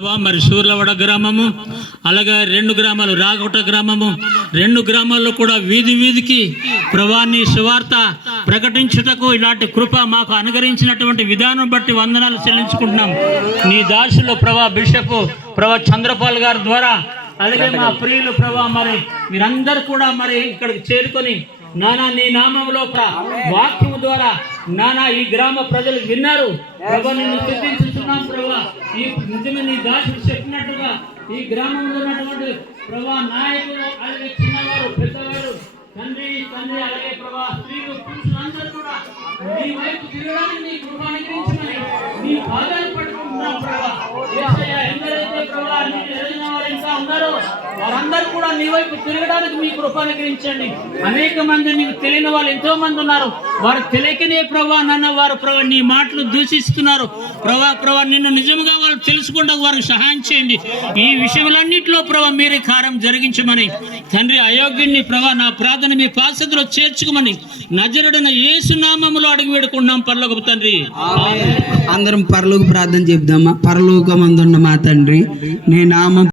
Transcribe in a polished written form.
మరి సూర్లవడ గ్రామము, అలాగే 2 గ్రామాలు రాగొట్ట గ్రామము, 2 గ్రామాల్లో కూడా వీధి వీధికి ప్రభాని సువార్త ప్రకటించుటకు ఇలాంటి కృప మాకు అనుగ్రహించినటువంటి విధానం బట్టి వందనాలు చెల్లించుకుంటున్నాం. నీ దాసులు ప్రభా బిషప్ ప్రభా చంద్రపాల్ గారి ద్వారా, అలాగే మా ప్రియులు ప్రభా మరి మీరందరూ కూడా మరి ఇక్కడికి చేరుకొని నానా నీ నామంలో వాక్యము ద్వారా నానా ఈ గ్రామ ప్రజలు విన్నారు ప్రభా, నిన్ను స్తుతించుతున్నాం ప్రభా. ఈ నిజమే నీ దాసుడు చెప్పినట్టుగా ఈ గ్రామంలో ఉన్నటువంటి ప్రభా నాయకులు, అలాగే చిన్నవారు పెద్దవారు, తండ్రి అలాగే ప్రభా స్త్రీలు పురుషులు అందరూ కూడా నీ వైపు తిరగడానికి నీ కృప అనుగ్రహించమని నీ పాదాలు పట్టుకుంటున్నాం ప్రభా. ఎందరైతే ప్రభా నీకు ఎరిగిన వారు ఇంకా ఉన్నారో వారందరూ కూడా నీ వైపు తిరగడానికి మీ కృప అనుగ్రహించండి. అనేక మంది నీకు తెలియని వాళ్ళు ఎంతో మంది ఉన్నారు, వారు తెలియకనే ప్రభా నన్ను వారు ప్రభా నీ మాటలు దూషిస్తున్నారు ప్రభా నిన్ను నిజంగా వాళ్ళు తెలుసుకుంటూ వారికి సహాయం చేయండి. ఈ విషయాలన్నింటిలో ప్రభా మీరే కార్యం జరిగించమని తండ్రి అయోగ్యుని ప్రభా నా ప్రార్థన మీ పాసతిలో చేర్చుకోమని నజరుడైన యేసు నామములో అడిగి వేడుకుంటున్నాం పరలోకపు తండ్రి. అందరం పరలోక ప్రార్థన చెప్దామా. పరలోకమందున్న మా తండ్రి, నీ నామం